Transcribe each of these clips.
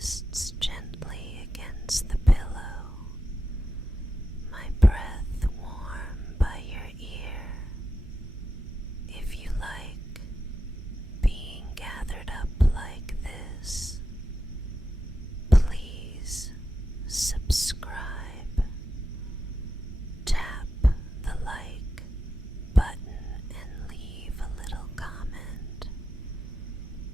rests gently against the pillow, my breath warm by your ear. If you like being gathered up like this, please subscribe. Tap the like button and leave a little comment.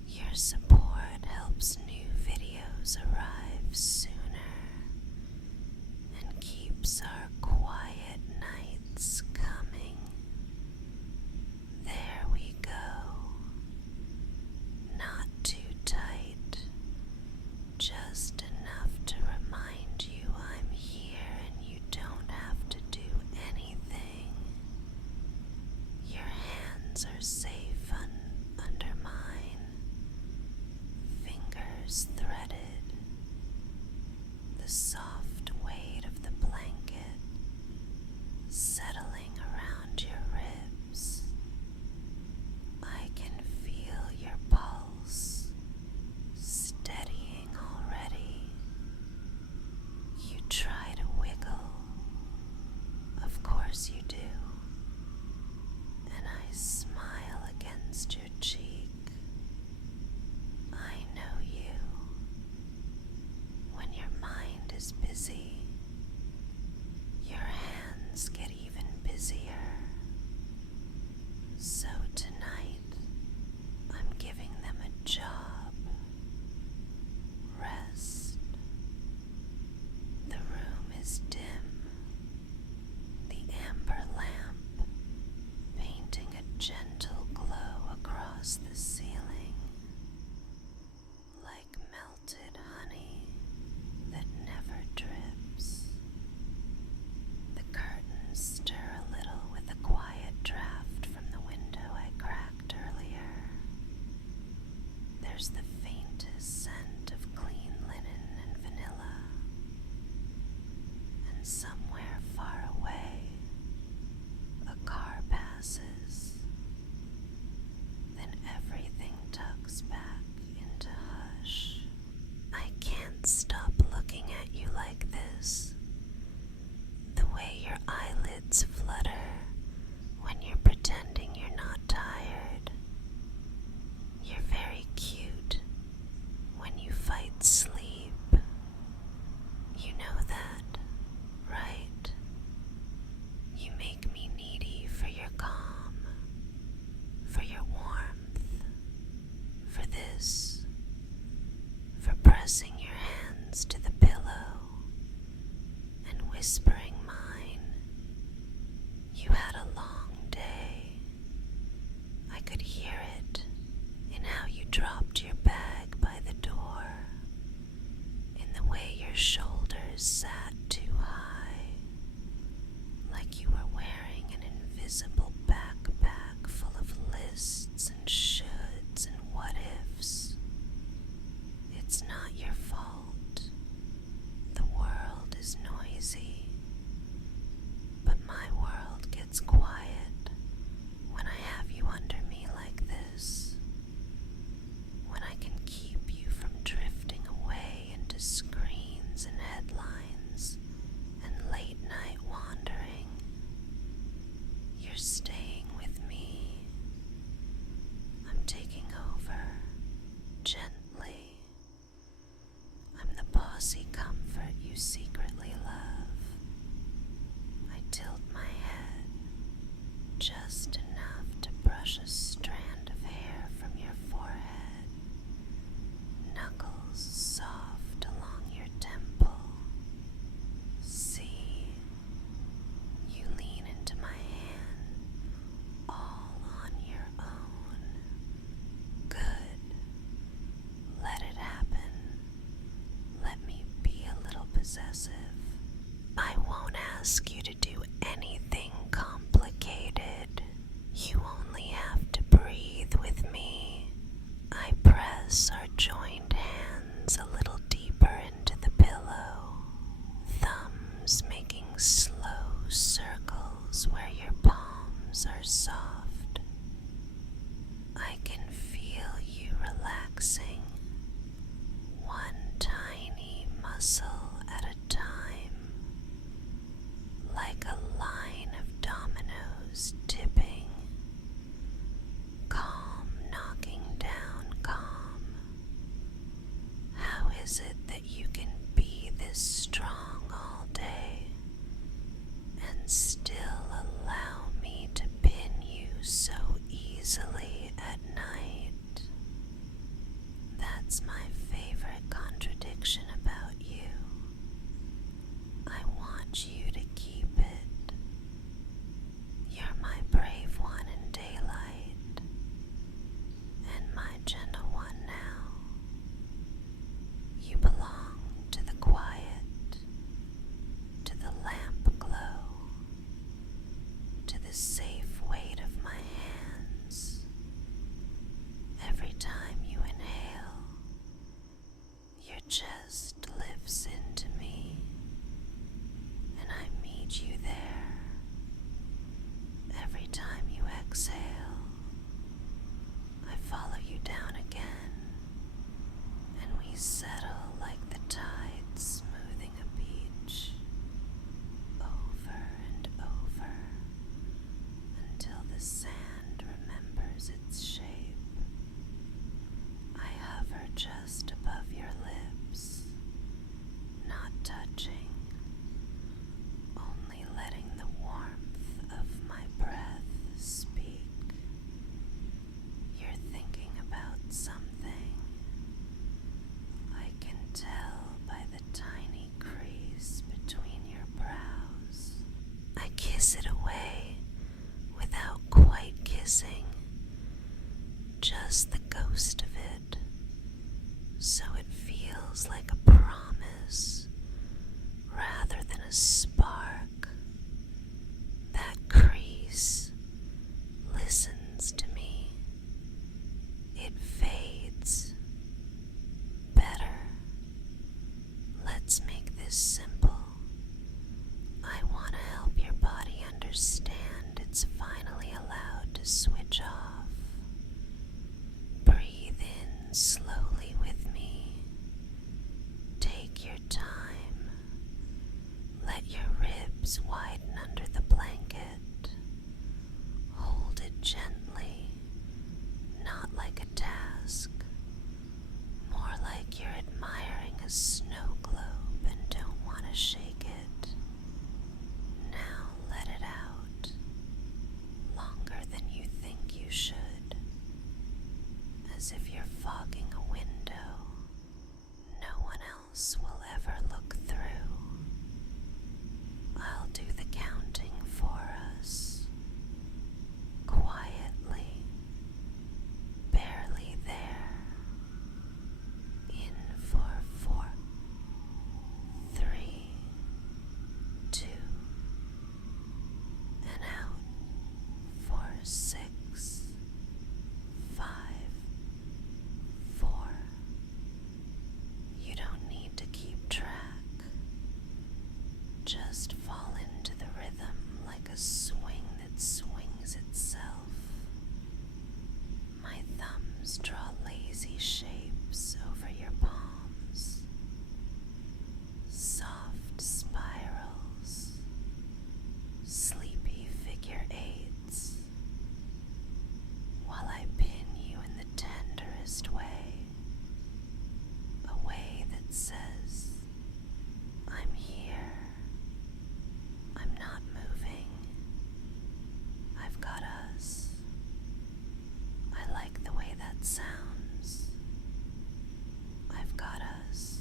Your support helps new videos arrive sooner and keeps our quiet nights coming. There we go. Not too tight, just enough to remind you I'm here and you don't have to do anything. Your hands are safe under mine, fingers threaded, the soft weight of the blanket settling around your ribs. I can feel your pulse steadying already. You try to wiggle, of course you do, and I smile against your cheek. I know you. When your mind is busy, your hands get even busier. So tonight, I'm giving them a job. Rest. The room is dim. The amber lamp painting a gentle glow across the ceiling, like melted honey that never drips. The curtains stir a little with a quiet draft from the window I cracked earlier. There's the faintest scent of clean linen and vanilla. And somewhere far away, a car passes. Then everything tucks back into hush. I can't stop looking at you like this. The way your eyelids flutter when you're pretending you're not tired. You're very cute when you fight sleep. You know that, right? You make me needy for your calm, for your warmth, for this, for pressing your hands to the pillow and whispering mine. You had a long day. I could hear it in how you dropped your bag by the door, in the way your shoulders sat too high, like you were wearing an invisible backpack full of lists and shoulds and what-ifs. It's not your fault. The world is noisy, but my world gets quiet when I have you under me like this, when I can keep you from drifting away into screens and headlines and late night wandering. You're staying with me. I'm taking over, gently. I'm the bossy comfort you secretly love. I tilt my head just enough to brush a strand of hair from your forehead, knuckles soft along your temple. See, you lean into my hand, all on your own. Good. Let it happen. Let me be a little possessive. I won't ask you to do anything complicated. You only have to breathe with me. I press our joined hands a little deeper into the pillow, thumbs making slow circles where your palms are soft. I can feel you relaxing one time muscle at a time, like a line of dominoes tipping, calm knocking down calm. How is it that you can be this strong all day and still allow me to pin you so easily at night? That's my favorite contradiction about you. I want you to keep it. You're my brave one in daylight, and my gentle one now. You belong to the quiet, to the lamp glow, to the safe weight of my hands. Every time you inhale, your chest lifts into me, and I meet you there. Every time you exhale, I follow you down again, and we settle like the tide smoothing a beach, over and over, until the sand remembers its shape. I hover just above your lips, not touching, only letting the warmth of my breath speak. You're thinking about something. I can tell by the tiny crease between your brows. I kiss it away without quite kissing, just the ghost of it, so it feels like a promise rather than a spark. That crease listens to me. It fades. Better. Let's make this simple. I want to help your body understand it's finally allowed to switch off. Breathe in slowly with me. Take your time. Let your ribs widen under the blanket. Hold it gently, not like a task, more like you're admiring a snow globe and don't want to shake it. Now let it out, longer than you think you should, as if you're fogging a window no one else will ever look through. I'll do the counting for us, quietly, barely there. In for 4, 3, 2, and out for 6, 5, 4. You don't need to keep track. Just fall into the rhythm like a swing that swings itself. My thumbs draw lazy shapes over your palms, soft spirals, sleepy figure eights, while I pin you in the tenderest way, a way that says, I'm here, I'm not moving, I've got us. I like the way that sounds. I've got us.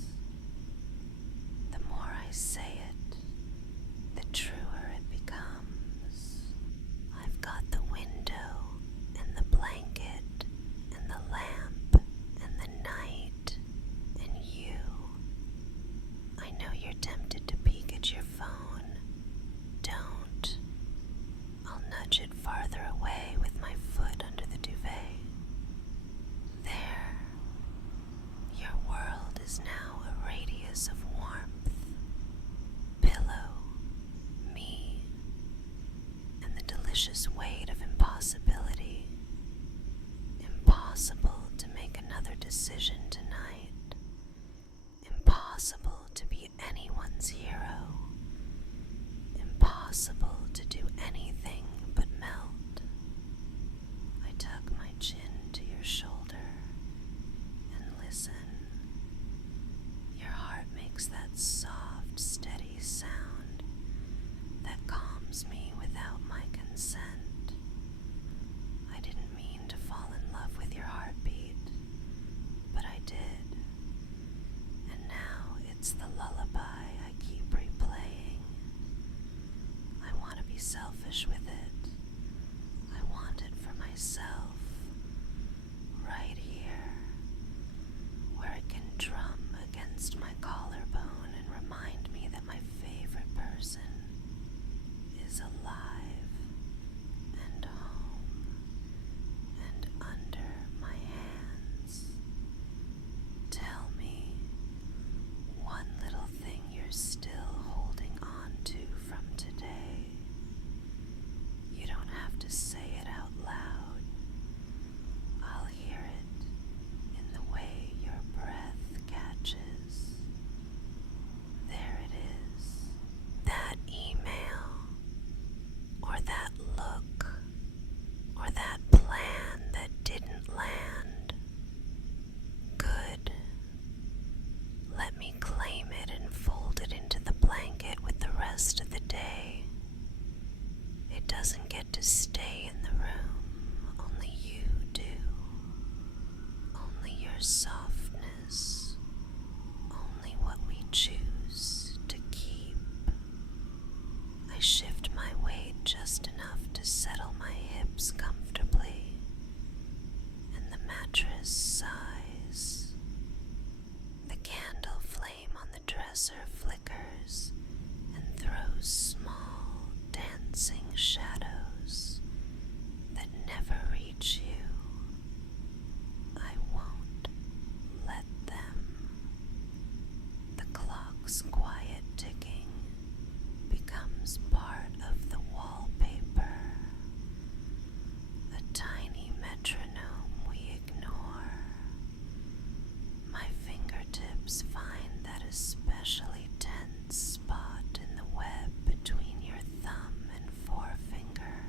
The more I say it, the truer it becomes. I've got the window and the blanket and the lamp and the night and you. I know you're tempted to peek at your phone. Don't. I'll nudge it farther away with my foot under the duvet. There. Your world is now a radius of warmth. Pillow, me, and the delicious weight of impossibility. Impossible to make another decision tonight. Impossible to be impossible to do anything but melt. I tuck my chin to your shoulder and listen. Your heart makes that soft, steady sound that calms me without my consent. I didn't mean to fall in love with your heartbeat, but I did. And now it's the lullaby I keep replaying. I want to be selfish with it. I want it for myself, right here, where it can drum against my collarbone and remind me that my favorite person is alive and home and under my hands. Tell me one little thing you're still holding on to from today. You don't have to say it out loud. I'll hear it in the way your breath catches. There it is. That email, or that look, or that plan that didn't land. Good. Let me claim it and fold it into the blanket with the rest of the day. It doesn't get to stay in the room, only you do. Only your softness, only what we choose to keep. I shift my weight just enough to settle my hips comfortably, and the mattress sighs. The candle flame on the dresser flickers and throws small, dancing shadows that never reach you. I won't let them. The clock's quiet ticking becomes part of the wallpaper, a tiny metronome we ignore. My fingertips find that especially tense spot in the web between your thumb and forefinger,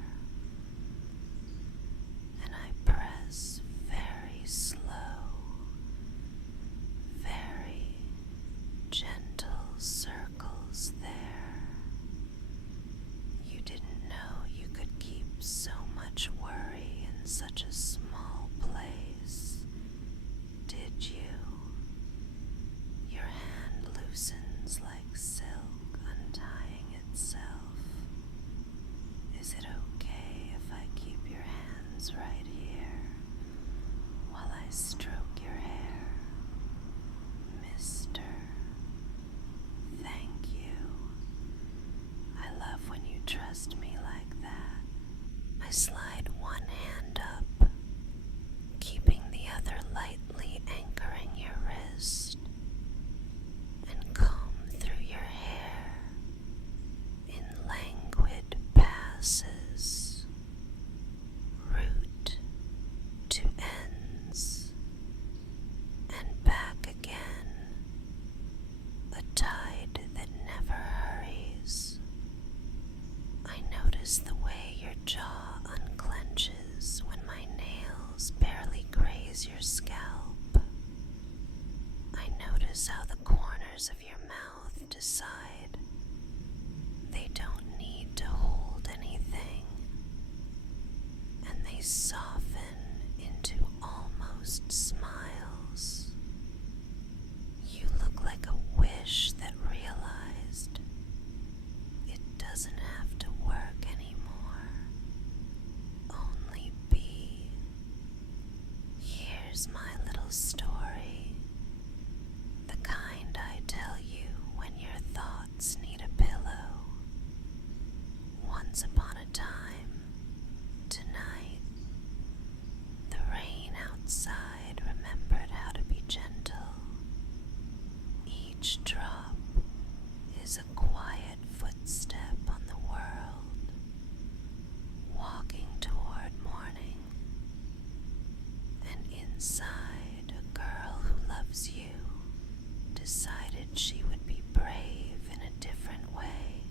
and I press very slow, very gentle circles there. You didn't know you could keep so much worry in such a small place, did you? Your hand loosens like silk untying itself. Is it okay if I keep your hands right here while I stroke your hair? Mister, thank you. I love when you trust me like that. I slide one hand up, keeping the other lightly anchoring your wrist, and comb through your hair in languid passes, root to ends, and back again, a tide that never hurries. I notice the way your jaw unclenches when my nails barely graze your scalp. I notice how the corners of your mouth decide they don't need to hold anything, and they soften into almost smiles. You look like a wish that realized it doesn't have to work anymore. Only be. Here's my little story, the kind I tell you when your thoughts need a pillow. Once upon a time, tonight, the rain outside remembered how to be gentle. Each drop is a quiet footstep on the world, walking toward morning. And inside, a girl who loves you decided she would be brave in a different way.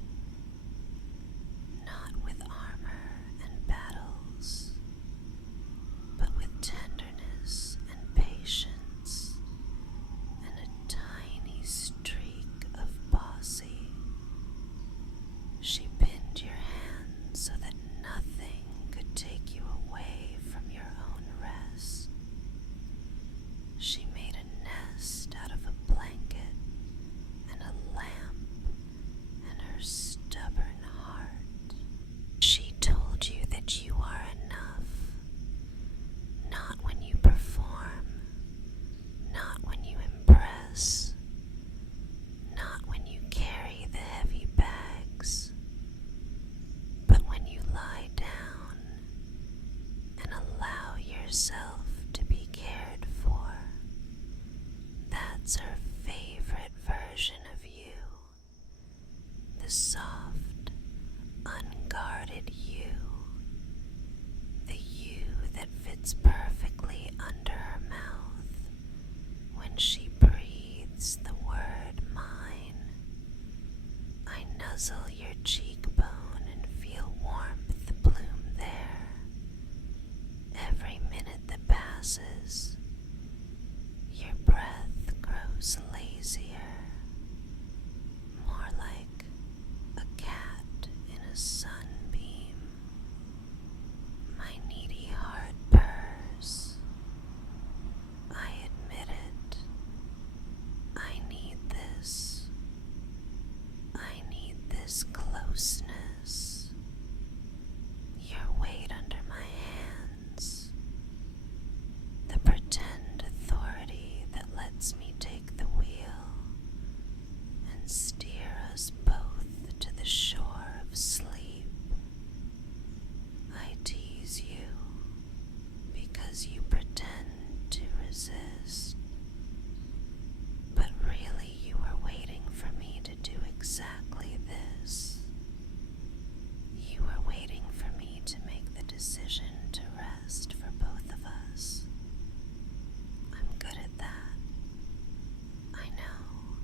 the soft, unguarded you, the you that fits perfectly under her mouth when she breathes the word mine. I nuzzle your cheekbone and feel warmth bloom there. Every minute that passes, your breath grows lazier, more like a cat in a sunbeam. My needy heart purrs. I admit it. I need this. I need this closeness. Your weight under my hands. The pretend authority that lets me take the wheel and steer us both to the shore of sleep. I tease you because you pretend to resist, but really you are waiting for me to do exactly this. You are waiting for me to make the decision to rest for both of us. I'm good at that. I know.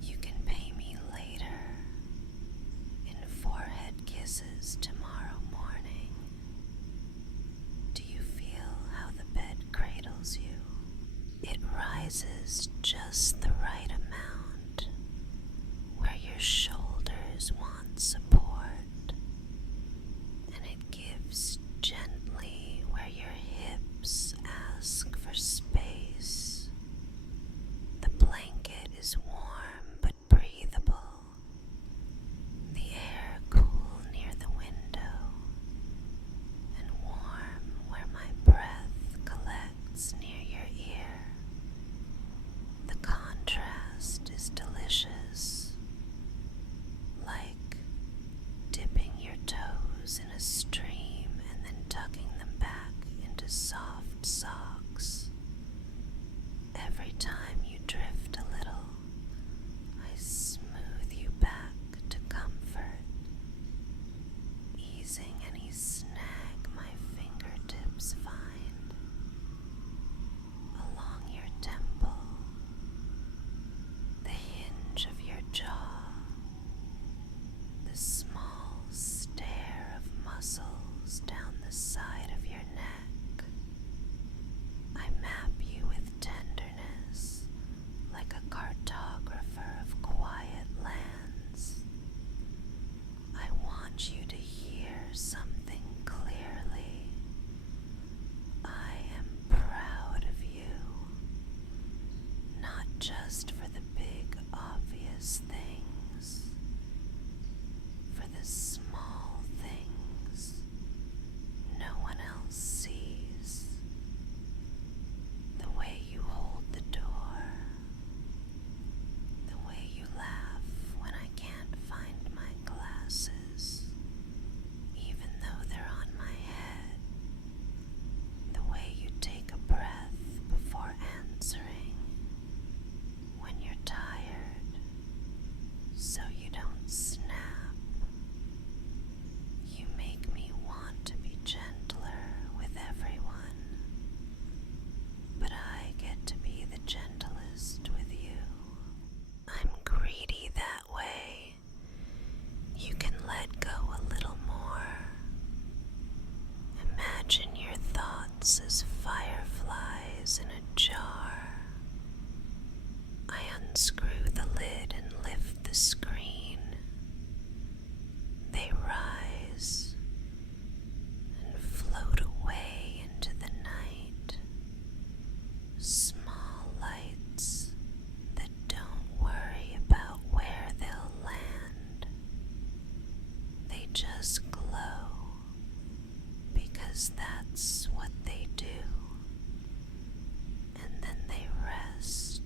You can pay me later in forehead kisses tomorrow morning. Do you feel how the bed cradles you? It rises just the right amount where your shoulders want support, and it gives gently where your hips ask for space. The blanket is warm but breathable, the air cool near the window, and warm where my breath collects near your ear. The contrast is delicious, like dipping your toes in a stream and then tucking them back into soft socks. Every time you drift a little, I smooth you back to comfort, easing any snag my fingertips find along your temple, the hinge of your jaw, the small stare of muscles down the side of your neck. I map you with tenderness like a cartographer of quiet lands. I want you to hear something clearly. I am proud of you, not just for the big obvious things, for the small things no one else sees. The way you hold the door, the way you laugh when I can't find my glasses, even though they're on my head, the way you take a breath before answering when you're tired so you don't snap. You make me want to be gentler with everyone, but I get to be the gentlest with you. I'm greedy that way. You can let go a little more. Imagine your thoughts as fireflies in a jar. I unscrew the lid and lift the screen. They rise and float away into the night. Small lights that don't worry about where they'll land. They just glow because that's what they do. And then they rest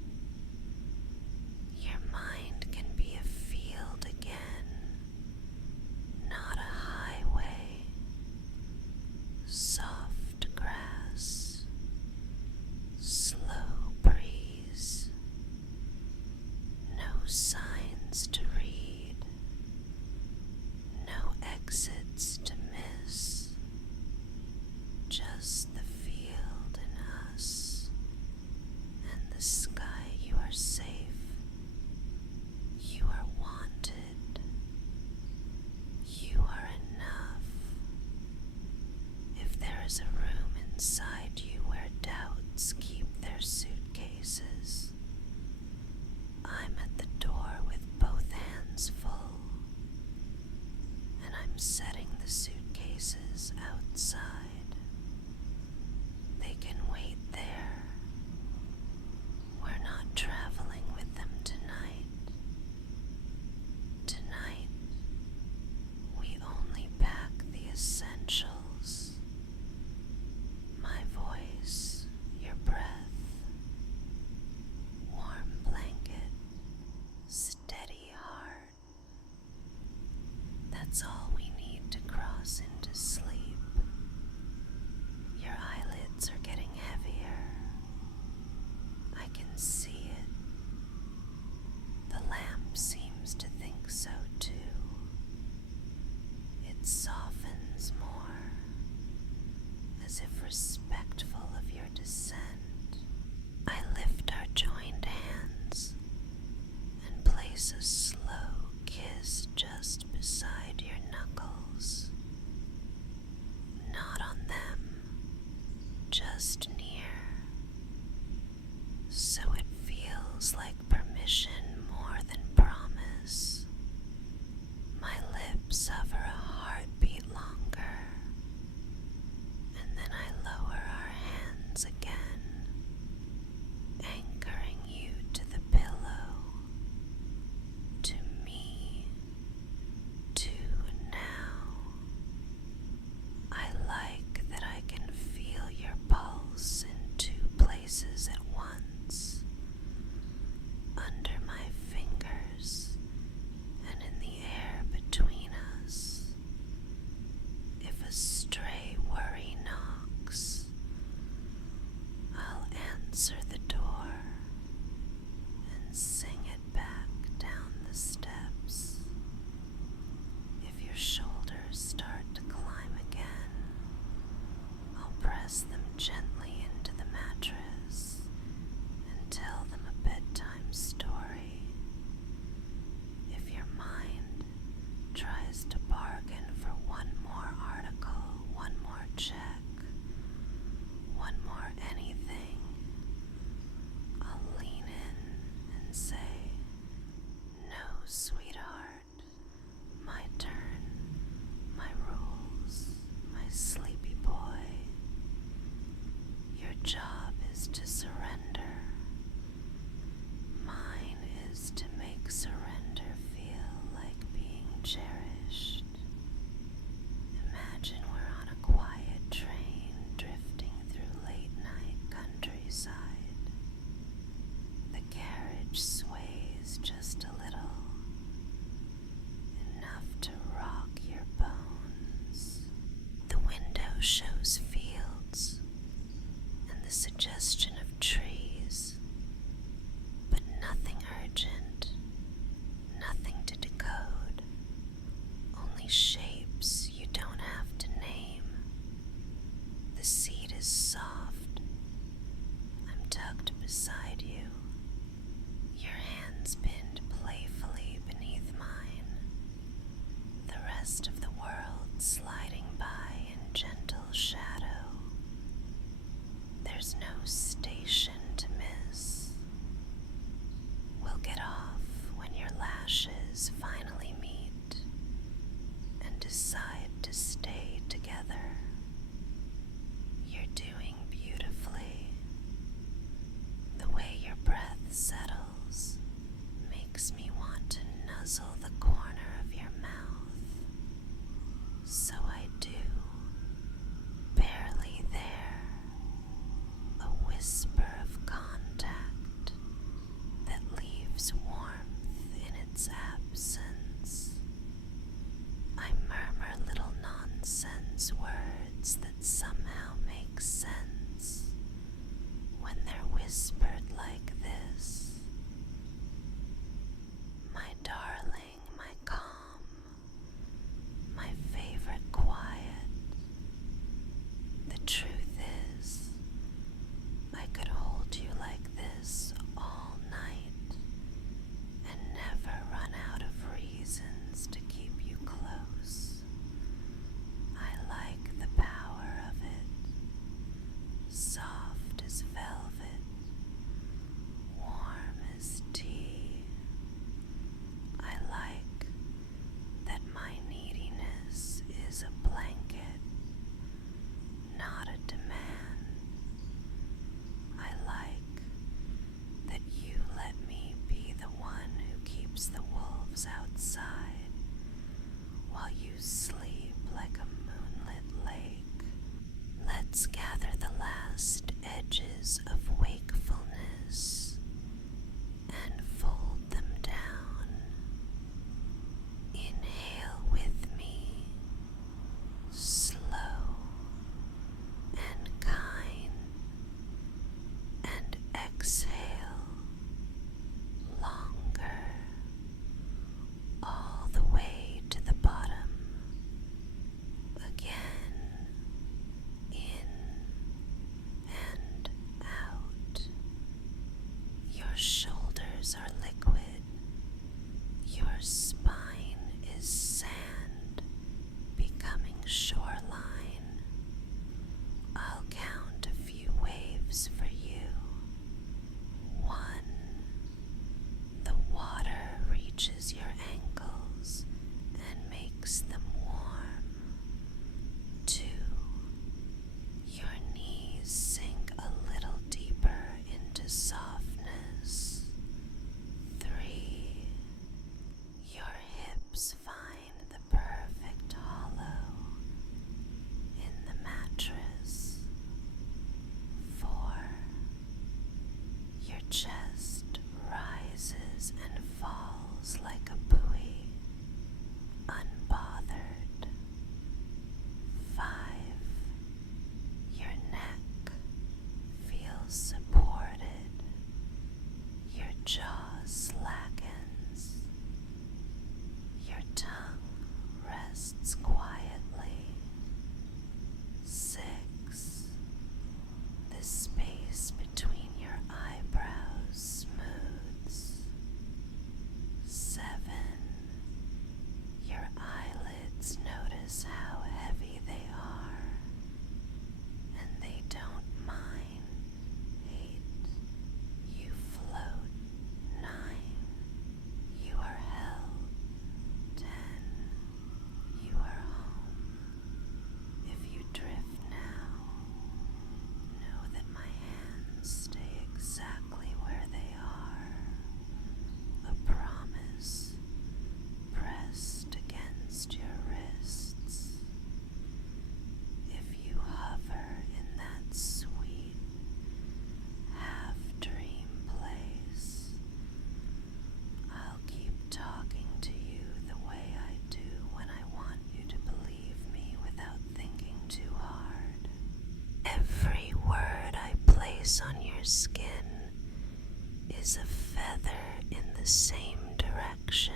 feather in the same direction,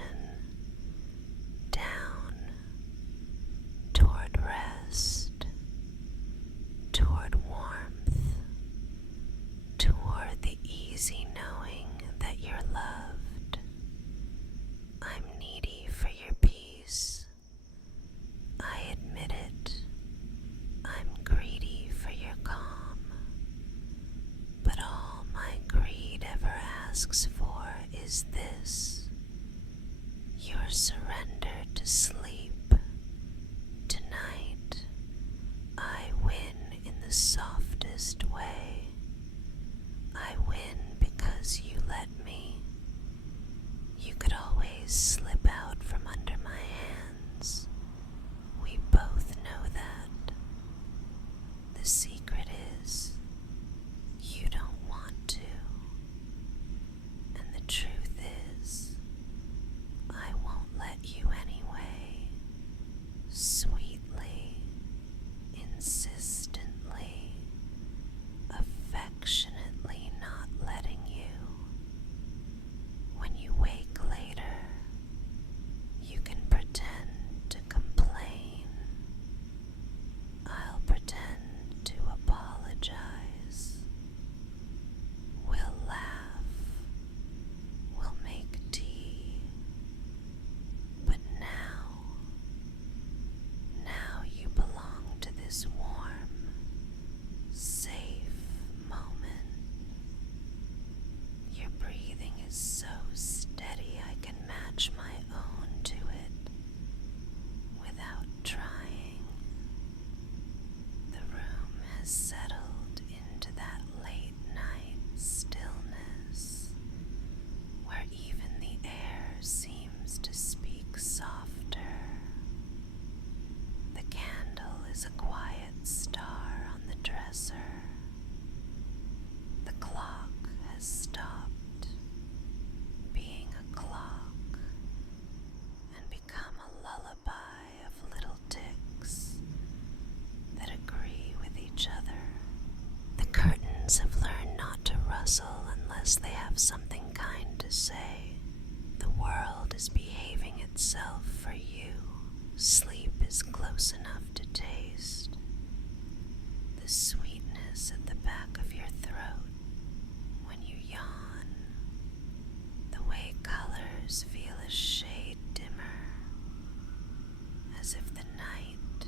down, toward rest, toward warmth, toward the easy knowing that you're loved. I'm needy for your peace. I admit it. I'm greedy for your calm. But all my greed ever asks for is this: your surrender to sleep. Tonight, I win in the softest way. I win because you let me. You could always slip out from under my hands. We both know that. The secret is, you don't want to. And the truth is, I won't let you anyway. Sweetly, insistently, affectionately not letting you. When you wake later, you can pretend to complain. I'll pretend to apologize. We'll laugh. We'll make tea. But now you belong to this warm, safe moment. Your breathing is so steady I can match my own to it without trying. The room has settled into that late night stillness where even the air seems to speak softer. The candle is a quiet star on the dresser. The clock has stopped being a clock and become a lullaby of little ticks that agree with each other. The curtains have learned not to rustle unless they have something kind to say. The world is behaving itself for you. Sleep is close enough to taste. The sweetness at the back of your throat when you yawn. The way colors feel a shade dimmer, as if the night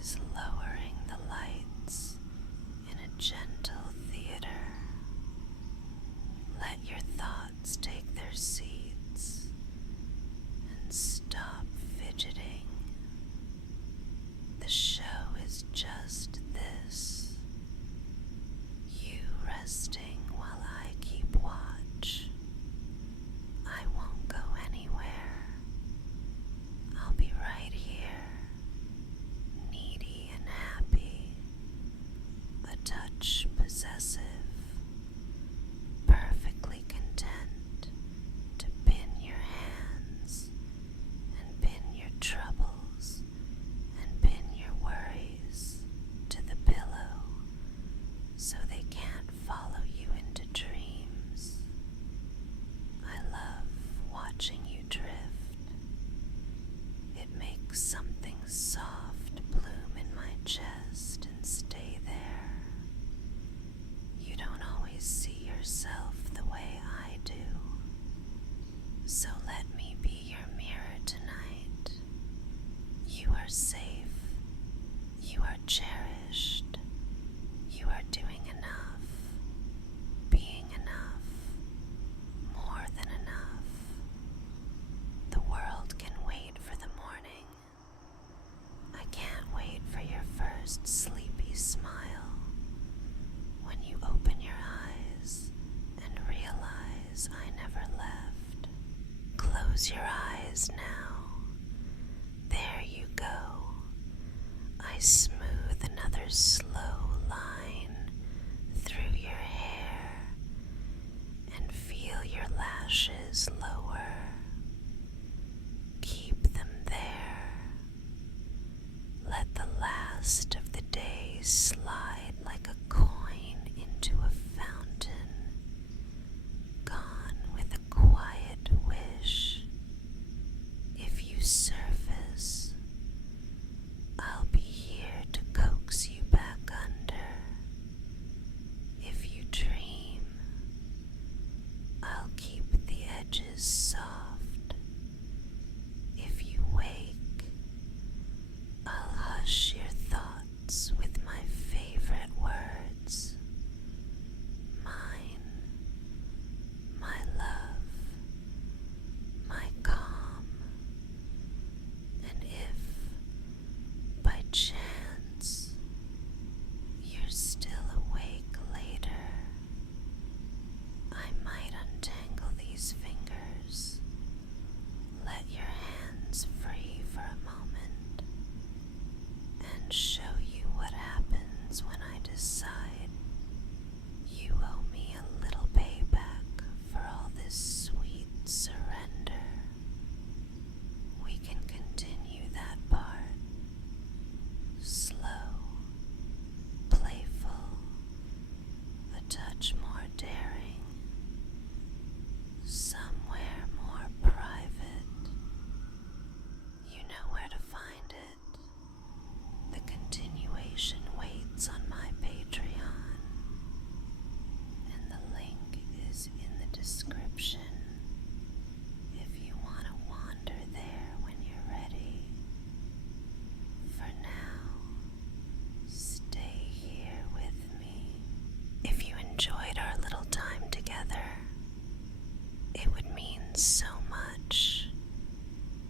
is lowering the lights in a gentle theater. Let your thoughts take their seats and stop fidgeting. The show is just this: you resting while I keep watch. I won't go anywhere. I'll be right here, needy and happy, a touch possessive, perfectly content to pin your hands and pin your troubles and pin your worries to the pillow so they can't follow you into dreams. I love watching you drift. It makes something soft bloom in my chest and stay there. You don't always see yourself the way I do. So let me be your mirror tonight. You are safe. You are cherished. You are doing enough. Being enough. More than enough. The world can wait for the morning. I can't wait for your first sleepy smile when you open your eyes and realize I never left. Close your eyes now. There you go. I smooth another slow line through your hair and feel your lashes lower. Keep them there. Let the last of the day slide like a coin into a fountain, gone with is soft. If you wake, I'll hush your thoughts with my favorite words. Mine, my love, my calm. And if, by chance, you're still awake later, I might untangle these fingers, let your hands free for a moment, and show you what happens when I decide you owe me a little payback for all this sweet surrender. We can continue that part. Slow, playful, a touch more daring, somewhere more private. You know where to find it. The continuation waits on my Patreon, and the link is in the description if you want to wander there when you're ready. For now, stay here with me. If you enjoyed our little time together, it would mean so much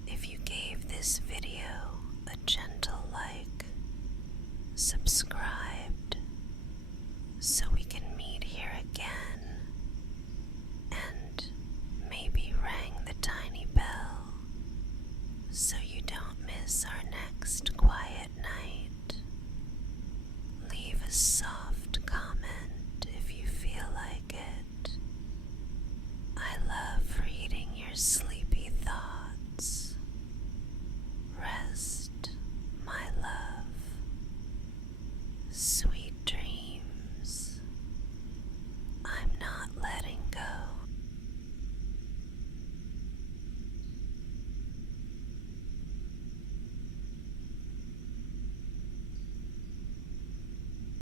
if you gave this video a gentle like, subscribed, so we can meet here again, and maybe rang the tiny bell so you don't miss our next quiet night. Leave a soft comment if you feel like it. I love reading your sleep